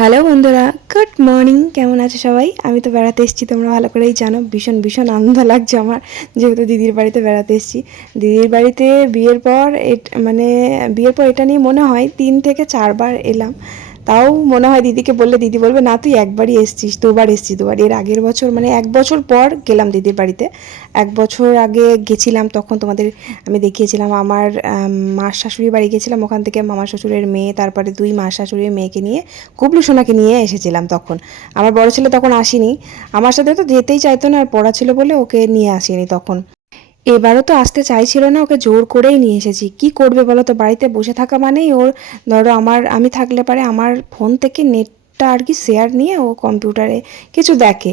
Hello বন্ধুরা, good morning. কেমন আছে সবাই? আমি তো বেড়াতে এসেছি, তোমরা ভালো করেই জানো। ভীষণ ভীষণ আনন্দ লাগছে আমার, যেহেতু দিদির বাড়িতে বেড়াতে এসেছি। দিদির বাড়িতে বিয়ের পর এটা নিয়ে মনে হয় 3 থেকে 4 বার এলাম। তাও মনে হয় দিদিকে বললে দিদি বলবে, না তুই একবারই এসেছিস, দুবার এসেছিস, দুবার। এর আগের বছর মানে 1 বছর পর গেলাম দিদির বাড়িতে। 1 বছর আগে গেছিলাম, তখন তোমাদের আমি দেখিয়েছিলাম আমার মার শাশুড়ি বাড়ি গেছিলাম। ওখান থেকে মামা শ্বশুরের মেয়ে, তারপরে 2 মার শাশুড়ির মেয়েকে নিয়ে, কুবলু সোনাকে নিয়ে এসেছিলাম। তখন আমার বড় ছেলে তখন আসেনি, আমার সাথে তো যেতেই চাইতো না, আর পড়া ছিল বলে ওকে নিয়ে আসিনি তখন। এবারও তো আসতে চাইছিল না, ওকে জোর করেই নিয়ে এসেছি। কি করবে বলো তো, বাড়িতে বসে থাকা মানেই ওর, ধরো আমি থাকলে পারে আমার ফোন থেকে নেটটা আর কি শেয়ার নিয়ে ও কম্পিউটারে কিছু দেখে।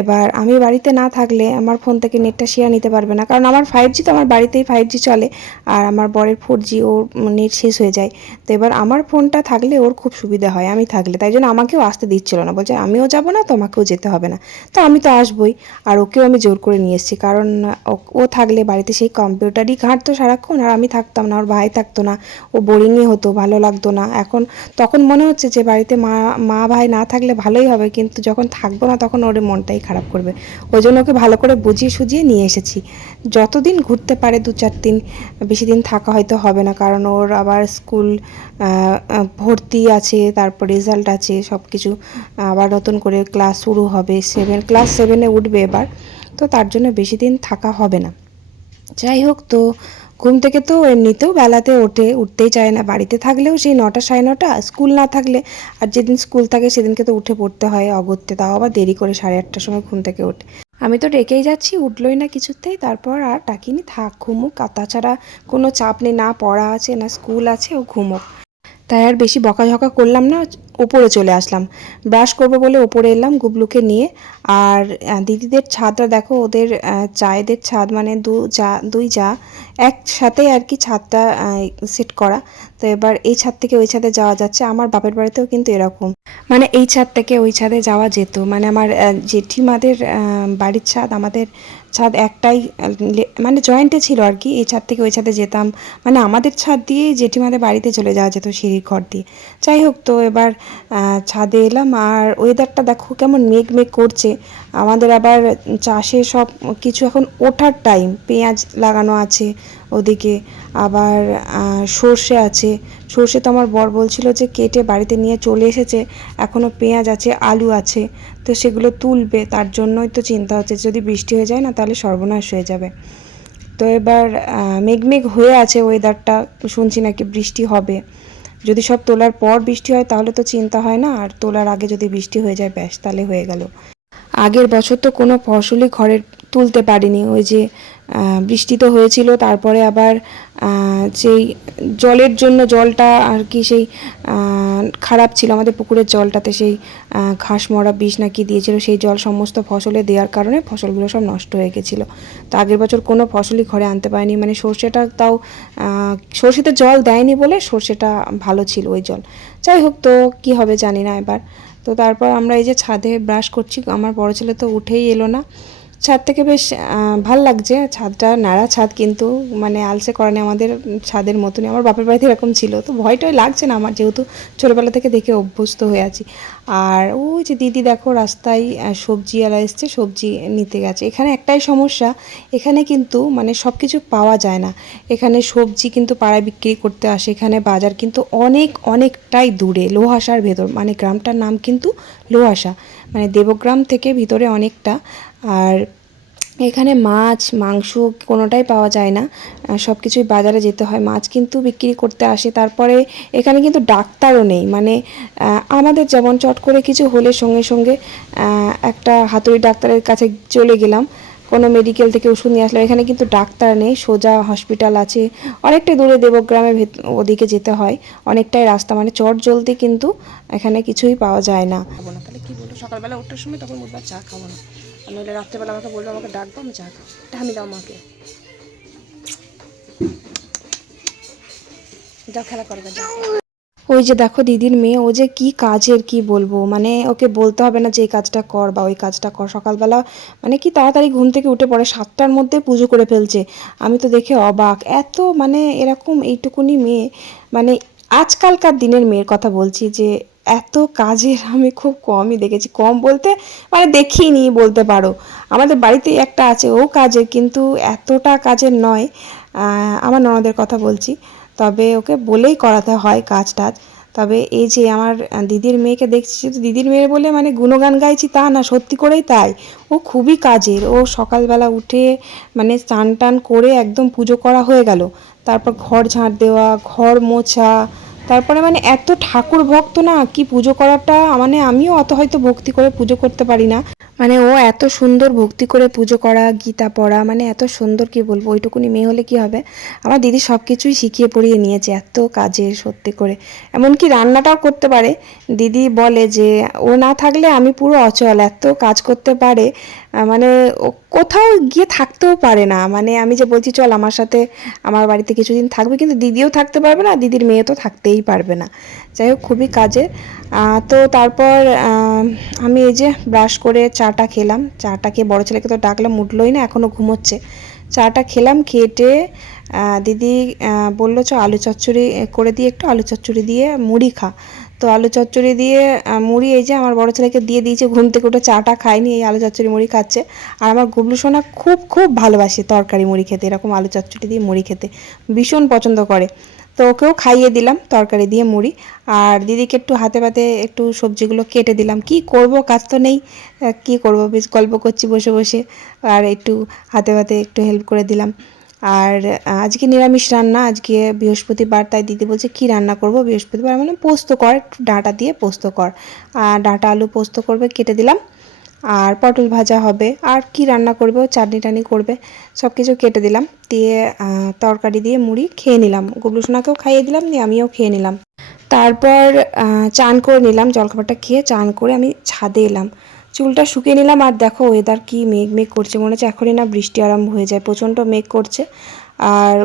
এবার আমি বাড়িতে না থাকলে আমার ফোন থেকে নেটটা শেয়ার নিতে পারবে না, কারণ আমার 5G, তো আমার বাড়িতেই 5G চলে, আর আমার বরের 4G, ওর নেট শেষ হয়ে যায়। তো এবার আমার ফোনটা থাকলে ওর খুব সুবিধা হয় আমি থাকলে, তাই জন্য আমাকেও আসতে দিচ্ছিল না, বলছে আমিও যাব না, তোমাকেও যেতে হবে না। তো আমি তো আসবই, আর ওকেও আমি জোর করে নিয়ে এসেছি, কারণ ও থাকলে বাড়িতে সেই কম্পিউটারই ঘাঁটতো সারাক্ষণ, আর আমি থাকতাম না, ওর ভাই থাকতো না, ও বোরিংই হতো, ভালো লাগতো না। তখন মনে হচ্ছে যে বাড়িতে মা মা ভাই না থাকলে ভালোই হবে, কিন্তু যখন থাকবো না তখন ওর মনটাই খারাপ করবে। ওই জন্য ওকে ভালো করে বুঝিয়ে সুঝিয়ে নিয়ে এসেছি। যতদিন ঘুরতে পারে 2-4 দিন, বেশি দিন থাকা হয়তো হবে না, কারণ ওর আবার স্কুল ভর্তি আছে, তারপর রেজাল্ট আছে, সব কিছু আবার নতুন করে ক্লাস শুরু হবে, ক্লাস 7-এ উঠবে এবার। তো তার জন্য বেশি দিন থাকা হবে না। যাই হোক, তো ঘুম থেকে তো এমনিতেও বেলাতে উঠতেই চায় না, বাড়িতে থাকলেও সেই 9টা 9:30, স্কুল না থাকলে আর যেদিন স্কুল থাকে সেদিনকে তো উঠে পড়তে হয় অগত্যা, তাও আবার দেরি করে 8:30টার সময় ঘুম থেকে ওঠে। আমি তো ডেকেই যাচ্ছি, উঠলোই না কিছুতেই, তারপর আর ডাকিনি, থাক ঘুমুক, আর তাছাড়া কোনো চাপ নেই, না পড়া আছে না স্কুল আছে, ও ঘুমুক। তাই আর বেশি বকাঝকা করলাম না, ওপরে চলে আসলাম। ব্রাশ করবো বলে ওপরে এলাম গুবলুকে নিয়ে। আর দিদিদের ছাদটা দেখো, ওদের চায়েদের ছাদ, মানে দুই যা একসাথে আর কি ছাদটা সেট করা। তো এবার এই ছাদ থেকে ওই ছাদে যাওয়া যাচ্ছে। আমার বাপের বাড়িতেও কিন্তু এরকম, মানে এই ছাদ থেকে ওই ছাদে যাওয়া যেত, মানে আমার জেঠিমাদের বাড়ির ছাদ, আমাদের ছাদ একটাই, মানে জয়েন্টে ছিল আর কি। এই ছাদ থেকে ওই ছাদে যেতাম, মানে আমাদের ছাদ দিয়েই জেঠিমাদের বাড়িতে চলে যাওয়া যেত সিঁড়ির ঘর দিয়ে। যাই হোক, তো এবার ছাদে এলাম, আর ওয়েদারটা দেখো কেমন মেঘ মেঘ করছে। আমাদের আবার চাষে সব কিছু এখন ওঠার টাইম, পেঁয়াজ লাগানো আছে ওদিকে, আবার সর্ষে আছে। সর্ষে তো আমার বর বলছিল যে কেটে বাড়িতে নিয়ে চলে এসেছে, এখনও পেঁয়াজ আছে, আলু আছে, তো সেগুলো তুলবে। তার জন্যই তো চিন্তা হচ্ছে, যদি বৃষ্টি হয়ে যায় না তাহলে সর্বনাশ হয়ে যাবে। তো এবার মেঘমেঘ হয়ে আছে ওয়েদারটা, শুনছি নাকি বৃষ্টি হবে। যদি সব তোলার পর বৃষ্টি হয় তাহলে তো চিন্তা হয় না, আর তোলার আগে যদি বৃষ্টি হয়ে যায় ব্যাস, তাহলে হয়ে গেল। আগের বছর তো কোনো ফসলই ঘরে তুলতে পারিনি, ওই যে বৃষ্টি তো হয়েছিল, তারপরে আবার সেই জলের জন্য জলটা আর কি সেই খারাপ ছিল আমাদের পুকুরের জলটাতে, সেই ঘাস মরা বিষ নাকি দিয়েছিল, সেই জল সমস্ত ফসলে দেওয়ার কারণে ফসলগুলো সব নষ্ট হয়ে গেছিলো। তো আগের বছর কোনো ফসলই ঘরে আনতে পারিনি, মানে সর্ষেটা তাও সর্ষেতে জল দেয়নি বলে সর্ষেটা ভালো ছিল ওই জল। যাই হোক, তো কি হবে জানি না এবার। তো তারপর আমরা এই যে ছাদে ব্রাশ করছি, আমার বড় ছেলে তো উঠেই এলো না ছাদ থেকে। বেশ ভাল লাগছে, ছাদটা নাড়া ছাদ, কিন্তু মানে আলসে করেনি, আমাদের ছাদের মতনই আমার বাপের বাড়িতে এরকম ছিল। তো ভয়টাই লাগছে না আমার, যেহেতু ছোটোবেলা থেকে দেখে অভ্যস্ত হয়ে আছি। আর ওই যে দিদি দেখো রাস্তায় সবজিওয়ালা এসছে, সবজি নিতে গেছে। এখানে একটাই সমস্যা, এখানে কিন্তু মানে সব কিছু পাওয়া যায় না। এখানে সবজি কিন্তু পাড়ায় বিক্রি করতে আসে, এখানে বাজার কিন্তু অনেকটাই দূরে, লোহাসার ভেতর, মানে গ্রামটার নাম কিন্তু লোহাসা, মানে দেবগ্রাম থেকে ভিতরে অনেকটা। আর এখানে মাছ মাংস কোনোটাই পাওয়া যায় না, সব কিছুই বাজারে যেতে হয়। মাছ কিন্তু বিক্রি করতে আসে। তারপরে এখানে কিন্তু ডাক্তারও নেই, মানে আমাদের যেমন চট করে কিছু হলে সঙ্গে সঙ্গে একটা হাতুড়ি ডাক্তারের কাছে চলে গেলাম, কোনো মেডিকেল থেকে ওষুধ নিয়ে আসলাম। এখানে কিন্তু ডাক্তার নেই, সোজা হসপিটাল আছে অনেকটাই দূরে, দেবগ্রামের ওদিকে যেতে হয়, অনেকটাই রাস্তা, মানে চট জলদি কিন্তু এখানে কিছুই পাওয়া যায় না। খাবো না তাহলে কি বলবো, সকালবেলা ওঠার সময় তখন বুধবার চা খাবো না, আর নইলে রাত্রেবেলা আমাকে বলবো, আমাকে ডাকবো, আমি চা খাবো, এটা আমি দাও আমাকে, যাও খেলা করবে যাও। ওই যে দেখো দিদির মেয়ে, ও যে কি কাজের কি বলবো, মানে ওকে বলতে হবে না যে এই কাজটা কর বা ওই কাজটা কর, সকালবেলা মানে কি তাড়াতাড়ি ঘুম থেকে উঠে পড়ে, 7টার মধ্যে পুজো করে ফেলছে। আমি তো দেখে অবাক, এত মানে এরকম এইটুকুনি মেয়ে, মানে আজকালকার দিনের মেয়ের কথা বলছি, যে এত কাজের আমি খুব কমই দেখেছি, কম বলতে মানে দেখিনি বলতে পারো। আমাদের বাড়িতেই একটা আছে, ও কাজের, কিন্তু এতটা কাজের নয়। আমার ননদের কথা বলছি। তবে ওকে বলেই করাতে হয় কাজ টাজ। তবে এই যে আমার দিদির মেয়েকে দেখছি, শুধু দিদির মেয়ে বলে মানে গুণগান গাইছি তা না, সত্যি করেই তাই। ও খুবই কাজের। ও সকালবেলা উঠে মানে স্নান টান করে একদম পুজো করা হয়ে গেল, তারপর ঘর ঝাঁট দেওয়া, ঘর মোছা, তারপরে মানে এত ঠাকুর ভক্ত না, কি পুজো করাটা মানে আমিও অত হয়তো ভক্তি করে পুজো করতে পারি না। মানে ও এত সুন্দর ভক্তি করে পুজো করা, গীতা পড়া, মানে এত সুন্দর, কি বলবো। ওইটুকুনি মেয়ে হলে কি হবে, আমার দিদি সব কিছুই শিখিয়ে পড়িয়ে নিয়েছে, এত কাজের সত্যি করে। এমনকি রান্নাটাও করতে পারে। দিদি বলে যে ও না থাকলে আমি পুরো অচল, এত কাজ করতে পারে। মানে ও কোথাও গিয়ে থাকতেও পারে না। মানে আমি যে বলছি চল আমার সাথে আমার বাড়িতে কিছুদিন থাকবে, কিন্তু দিদিও থাকতে পারবে না, দিদির মেয়ে তো থাকতেই পারবে না। যাই হোক, খুবই কাজের। তো তারপর আমি এই যে ব্রাশ করে চাটা খেলাম। চাটা খেয়ে বড় ছেলেকে তো ডাকলাম, উঠলোই না, এখনও ঘুমোচ্ছে। চাটা খেলাম, খেটে দিদি বললো চ আলু চচ্চড়ি করে দিয়ে, একটু আলু চচ্চড়ি দিয়ে মুড়ি খা। তো আলু চচ্চড়ি দিয়ে মুড়ি এই যে আমার বড় ছেলেকে দিয়ে দিয়েছে, ঘুম থেকে উঠে চাটা খায়নি, এই আলু চচ্চড়ি মুড়ি খাচ্ছে। আর আমার গুবলু সোনা খুব খুব ভালোবাসে তরকারি মুড়ি খেতে, এরকম আলু চচ্চড়ি দিয়ে মুড়ি খেতে ভীষণ পছন্দ করে। তো ওকেও খাইয়ে দিলাম তরকারি দিয়ে মুড়ি। আর দিদিকে একটু হাতে পাতে একটু সবজিগুলো কেটে দিলাম। কি করব, কাজ তো নেই, কি করব, বেশ গল্প করছি বসে বসে, আর একটু হাতে পাতে একটু হেল্প করে দিলাম। আর আজকে নিরামিষ রান্না, আজকে বৃহস্পতিবার, তাই দিদি বলছে কি রান্না করব বৃহস্পতিবার, মানে পোস্ত কর, একটু ডাঁটা দিয়ে পোস্ত কর। আর ডাঁটা আলু পোস্ত করবে, কেটে দিলাম। আর পটল ভাজা হবে, আর কি রান্না করবে, চাটনি টানি করবে, সব কিছু কেটে দিলাম। দিয়ে তরকারি দিয়ে মুড়ি খেয়ে নিলাম, গুবলু সোনাকেও খাইয়ে দিলাম, দিয়ে আমিও খেয়ে নিলাম। তারপর চান করে নিলাম, জলখাবারটা খেয়ে চান করে আমি ছাদে এলাম, চুলটা শুকিয়ে নিলাম। আর দেখো ওয়েদার কি মেঘ মেঘ করছে, মনে হচ্ছে এখনই না বৃষ্টি আরম্ভ হয়ে যায়, প্রচণ্ড মেঘ করছে। আর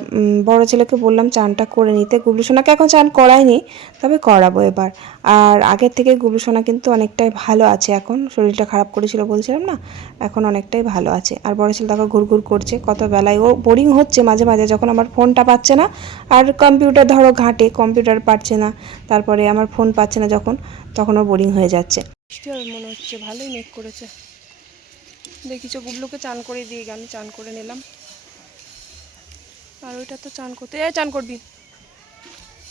বড় ছেলেকে বললাম চানটা করে নিতে, গুবলু সোনাকে এখন চান করাইনি, তবে করাবো এবার। আর আগের থেকে গুবলু সোনা কিন্তু অনেকটাই ভালো আছে, এখন শরীরটা খারাপ করেছিল বলছিলাম না, এখন অনেকটাই ভালো আছে। আর বড় ছেলে দেখো ঘুরঘুর করছে কত বেলায়, ও বোরিং হচ্ছে মাঝে মাঝে যখন আমার ফোনটা পাচ্ছে না, আর কম্পিউটার ধরো ঘাটে, কম্পিউটার পাচ্ছে না, তারপরে আমার ফোন পাচ্ছে না যখন, তখন ও বোরিং হয়ে যাচ্ছে। বৃষ্টি হবে মনে হচ্ছে, ভালোই মেঘ করেছে। দেখিছো গুবলুকে চান করে দিয়ে আমি চান করে নিলাম। আর ওইটা তো চান করতে, চান করবি,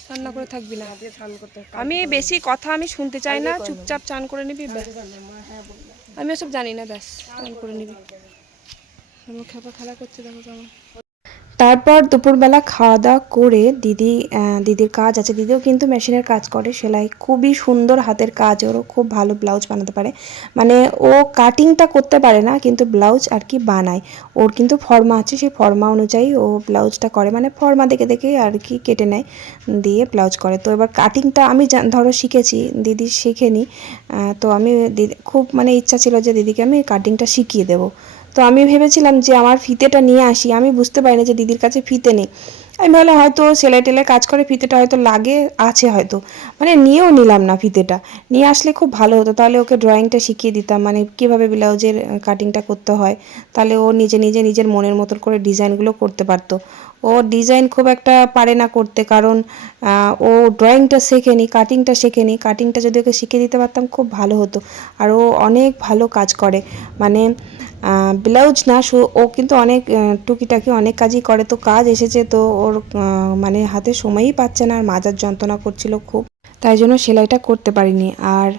রান্না করে থাকবি না। আমি বেশি কথা আমি শুনতে চাই না, চুপচাপ চান করে নিবি, আমি ওসব জানি না, ব্যাস চান করে নিবি। খেলা করছে দেখো কেমন। তারপর দুপুরবেলা খাওয়া দাওয়া করে দিদির কাজ আছে, দিদিও কিন্তু মেশিনের কাজ করে, সেলাই, খুবই সুন্দর হাতের কাজ, ওরও খুব ভালো ব্লাউজ বানাতে পারে। মানে ও কাটিংটা করতে পারে না, কিন্তু ব্লাউজ আর কি বানায়। ওর কিন্তু ফর্মা আছে, সেই ফর্মা অনুযায়ী ও ব্লাউজটা করে, মানে ফর্মা দেখে দেখে আর কি কেটে নেয়, দিয়ে ব্লাউজ করে। তো এবার কাটিংটা আমি ধরো শিখেছি, দিদি শেখেনি। তো আমি খুব মানে ইচ্ছা ছিল যে দিদিকে আমি কাটিংটা শিখিয়ে দেবো। তো আমি ভেবেছিলাম যে আমার ফিতেটা নিয়ে আসি, আমি বুঝতে পারিনি যে দিদির কাছে ফিতে নেই। আমি ভাবলাম হয়তো সেলাই টেলাই কাজ করে, ফিতেটা হয়তো লাগে, আছে হয়তো, মানে নিয়েও নিলাম না ফিতেটা। নিয়ে আসলে খুব ভালো হতো, তাহলে ওকে ড্রয়িংটা শিখিয়ে দিতাম, মানে কীভাবে ব্লাউজের কাটিংটা করতে হয়, তাহলে ও নিজে নিজে নিজের মনের মতো করে ডিজাইনগুলো করতে পারতো। ও ডিজাইন খুব একটা পারে না করতে, কারণ ও ড্রয়িংটা শেখেনি, কাটিংটা শেখেনি। কাটিংটা যদি ওকে শিখিয়ে দিতে পারতাম খুব ভালো হতো। আর ও অনেক ভালো কাজ করে, মানে ব্লাউজ না, ও কিন্তু অনেক টুকিটাকি অনেক কাজই করে। তো কাজ এসেছে, তো ওর মানে হাতে সময়ই পাচ্ছে না, আর মাজার যন্ত্রণা করছিল খুব, তাই জন্য সেলাইটা করতে পারিনি। আর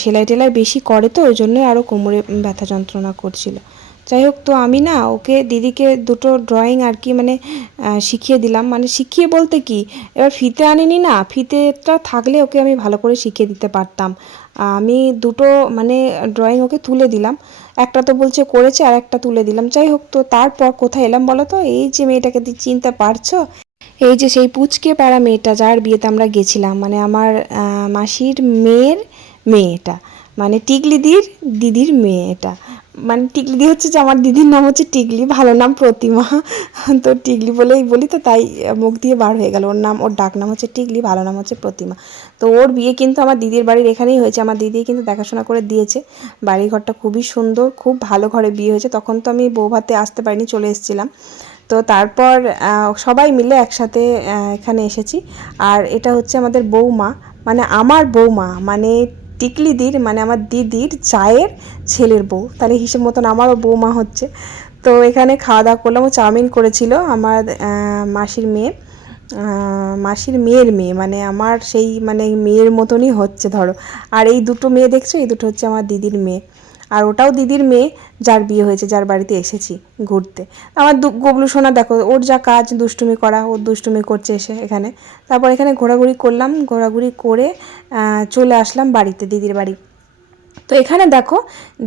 সেলাই টেলাই বেশি করে, তো ওই জন্যই আরও কোমরে ব্যথা যন্ত্রণা করছিল। যাই হোক, তো আমি না ওকে দিদিকে দুটো ড্রয়িং আর কি মানে শিখিয়ে দিলাম, মানে শিখিয়ে বলতে কি, এবার ফিতে আনিনি না, ফিতেটা থাকলে ওকে আমি ভালো করে শিখিয়ে দিতে পারতাম। আমি দুটো মানে ড্রয়িং ওকে তুলে দিলাম, একটা তো বলছে করেছে, আর একটা তুলে দিলাম। যাই হোক, তো তারপর কোথায় এলাম বলো তো, এই যে মেয়েটাকে চিনতে পারছো, এই যে সেই পুচকে পাড়া মেয়েটা যার বিয়েতে আমরা গেছিলাম, মানে আমার মাসির মেয়ের মেয়েটা, মানে টিকলিদির দিদির মেয়ে এটা। মানে টিকলিদি হচ্ছে যে আমার দিদির নাম হচ্ছে টিকলি, ভালো নাম প্রতিমা, তো টিকলি বলেই বলি, তো তাই মুখ দিয়ে বার হয়ে গেল, ওর নাম, ওর ডাক নাম হচ্ছে টিকলি, ভালো নাম হচ্ছে প্রতিমা। তো ওর বিয়ে কিন্তু আমার দিদির বাড়ির এখানেই হয়েছে, আমার দিদি কিন্তু দেখাশোনা করে দিয়েছে। বাড়িঘরটা খুবই সুন্দর, খুব ভালো ঘরে বিয়ে হয়েছে। তখন তো আমি বউ ভাতে আসতে পারিনি, চলে এসেছিলাম। তো তারপর সবাই মিলে একসাথে এখানে এসেছি। আর এটা হচ্ছে আমাদের বৌমা, মানে আমার বৌমা, মানে টিকলিদির মানে আমার দিদির চায়ের ছেলের বউ, তাহলে হিসেব মতন আমারও বৌমা হচ্ছে। তো এখানে খাওয়া দাওয়া করলাম, ও চাউমিন করেছিল আমার মাসির মেয়ে, মাসির মেয়ের মেয়ে, মানে আমার সেই মানে মেয়ের মতনই হচ্ছে ধরো। আর এই দুটো মেয়ে দেখছো, এই দুটো হচ্ছে আমার দিদির মেয়ে, আর ওটাও দিদির মেয়ে যার বিয়ে হয়েছে, যার বাড়িতে এসেছি ঘুরতে। আমার গবলু সোনা দেখো, ওর যা কাজ দুষ্টুমি করা, ওর দুষ্টুমি করছে এসে এখানে। তারপর এখানে ঘোরাঘুরি করলাম, ঘোরাঘুরি করে চলে আসলাম বাড়িতে, দিদির বাড়ি। তো এখানে দেখো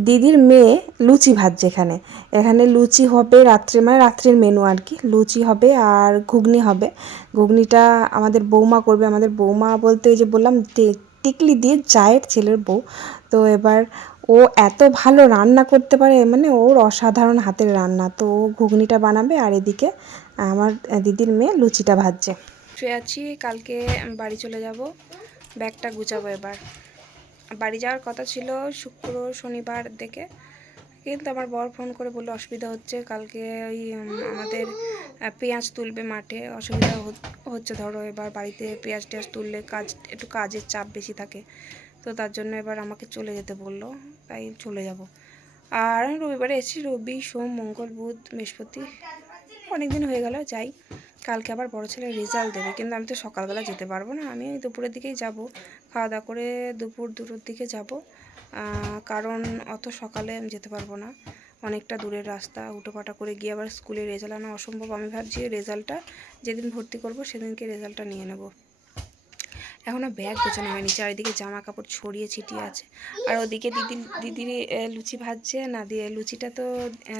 দিদির মেয়ে লুচি ভাজছে এখানে। এখানে লুচি হবে রাত্রে, মানে রাত্রের মেনু আর কি, লুচি হবে আর ঘুগনি হবে। ঘুগনিটা আমাদের বৌমা করবে, আমাদের বৌমা বলতে যে বললাম টিকলি দিয়ে চায়ের ছেলের বউ। তো এবার ও এত ভালো রান্না করতে পারে, মানে ওর অসাধারণ হাতের রান্না। তো ও ঘুগনিটা বানাবে আর এদিকে আমার দিদির মেয়ে লুচিটা ভাজছে। শুয়ে আছি, কালকে বাড়ি চলে যাব, ব্যাগটা গুছাবো এবার। বাড়ি যাওয়ার কথা ছিল শুক্র শনিবার দেখে, কিন্তু আমার বর ফোন করে বললো অসুবিধা হচ্ছে, কালকে ওই আমাদের পেঁয়াজ তুলবে মাঠে, অসুবিধা হচ্ছে ধরো। এবার বাড়িতে পেঁয়াজ টেয়াজ তুললে একটু কাজের চাপ বেশি থাকে, তো তার জন্য এবার আমাকে চলে যেতে বললো, তাই চলে যাব। আর রবিবারে এসেছি, রবি সোম মঙ্গল বুধ বৃহস্পতি, অনেকদিন হয়ে গেল যাই। কালকে আবার বড় ছেলের রেজাল্ট দেবে, কিন্তু আমি তো সকালবেলা যেতে পারবো না, আমি দুপুরের দিকেই যাব, খাওয়া দাওয়া করে দুপুর 2টোর দিকে যাব, কারণ অত সকালে আমি যেতে পারবো না, অনেকটা দূরের রাস্তা, উটোপাটা করে গিয়ে আবার স্কুলে রেজাল্ট আনা অসম্ভব। আমি ভাবছি রেজাল্টটা যেদিন ভর্তি করব সেদিনকে রেজাল্টটা নিয়ে নেব। এখনও ব্যাগ গোছানো হয়নি, চারিদিকে জামা কাপড় ছড়িয়ে ছিটিয়ে আছে। আর ওদিকে দিদির লুচি ভাজছে না, দিয়ে লুচিটা তো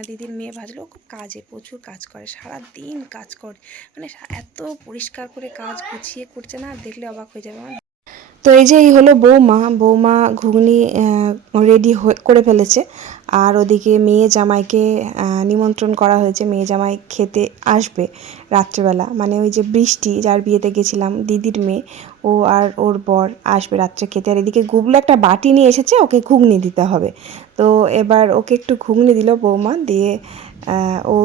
দিদির মেয়ে ভাজলো, খুব কাজে প্রচুর কাজ করে, সারা দিন কাজ করে, মানে এত পরিষ্কার করে কাজ গুছিয়ে করছে না, দেখলে অবাক হয়ে যাবে। তো এই যে এই হলো বৌমা, বৌমা ঘুগনি রেডি করে ফেলেছে। আর ওদিকে মেয়ে জামাইকে নিমন্ত্রণ করা হয়েছে, মেয়ে জামাই খেতে আসবে রাত্রেবেলা, মানে ওই যে বৃষ্টি যার বিয়েতে গেছিলাম দিদির মেয়ে, ও আর ওর বর আসবে রাত্রে খেতে। আর এদিকে গুবলু একটা বাটি নিয়ে এসেছে, ওকে ঘুগনি দিতে হবে। তো এবার ওকে একটু ঘুগনি দিল বৌমা, দিয়ে ও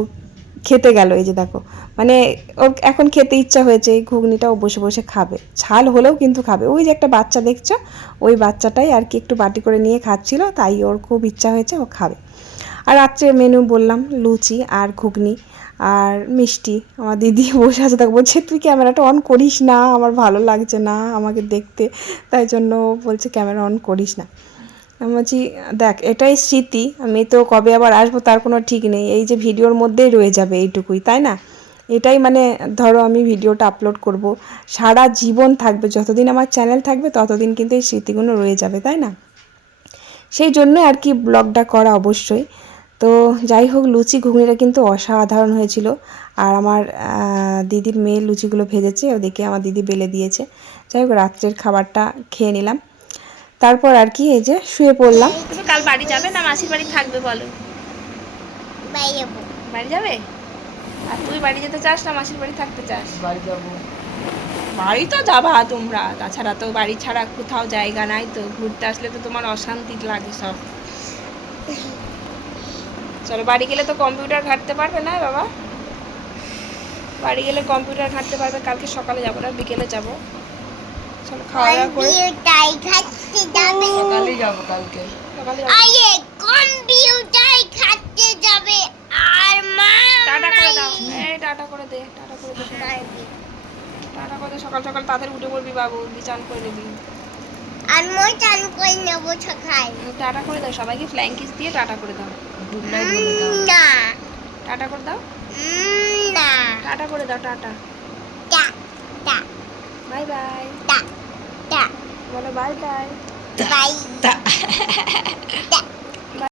খেতে গেল। এই যে দেখো, মানে ওর এখন খেতে ইচ্ছা হয়েছে, এই ঘুগনিটা ও বসে বসে খাবে, ঝাল হলেও কিন্তু খাবে। ওই যে একটা বাচ্চা দেখছো, ওই বাচ্চাটাই আর কি একটু বাটি করে নিয়ে খাচ্ছিল, তাই ওর খুব ইচ্ছা হয়েছে, ও খাবে। আর রাত্রের মেনু বললাম লুচি আর ঘুগনি আর মিষ্টি। আমার দিদি বসে আছে, তাকে বলছে তুই ক্যামেরাটা অন করিস না, আমার ভালো লাগছে না আমাকে দেখতে, তাই জন্য বলছে ক্যামেরা অন করিস না। আমি বলছি দেখ এটাই স্মৃতি, আমি তো কবে আবার আসবো তার কোনো ঠিক নেই, এই যে ভিডিওর মধ্যেই রয়ে যাবে এইটুকুই, তাই না? এটাই মানে ধরো আমি ভিডিওটা আপলোড করব, সারা জীবন থাকবে, যতদিন আমার চ্যানেল থাকবে ততদিন কিন্তু এই স্মৃতিগুলো রয়ে যাবে, তাই না? সেই জন্যই আর কি ব্লগটা করা অবশ্যই। তো যাই হোক, লুচি ঘুগনিটা কিন্তু অসাধারণ হয়েছিল। আর আমার দিদির মেয়ে লুচিগুলো ভেজেছে, ওদিকে আমার দিদি বেলে দিয়েছে। যাই হোক, রাত্রের খাবারটা খেয়ে নিলাম, তারপর আর কি এই যে শুয়ে পড়লাম। তুমি কাল বাড়ি যাবে না মাসির বাড়ি থাকবে বলো? বাড়ি যাবে। আর তুই বাড়ি যেতে চাস না মাসির বাড়ি থাকতে চাস? বাড়ি যাবো। বাড়ি তো যাবা তোমরা, তাছাড়া তো বাড়ি ছাড়া কোথাও জায়গা নাই, তো ঘুরতে আসলে তো তোমার অশান্তি লাগে সব। চলো, বাড়ি গেলে তো কম্পিউটার ঘাঁটতে পারবে না বাবা, বাড়ি গেলে কম্পিউটার ঘাঁটতে পারবে, কালকে সকালে যাবো না বিকেলে যাবো। চলো খাওয়া দাওয়া করে সকালে যাবো, কালকে সকালে যাবো। কম্পিউটার ঘাঁটতে যাবে আর মা টাটা করে দাও, এই টাটা করে দে, টাটা করে দে, টাটা করে দে। সকাল সকাল তাদের উঠে পড়বি বাবু, চান করে নিবি। আর মই চান করে নেবো সকাল। টাটা করে দাও সবাইকে, ফ্লাইং কিস দিয়ে টাটা করে দাও। গুড নাইট বলে দাও। না, টাটা করে দাও। না, টাটা করে দাও, টাটা। টা টা বাই বাই। টা টা বলো বাই বাই। বাই টা।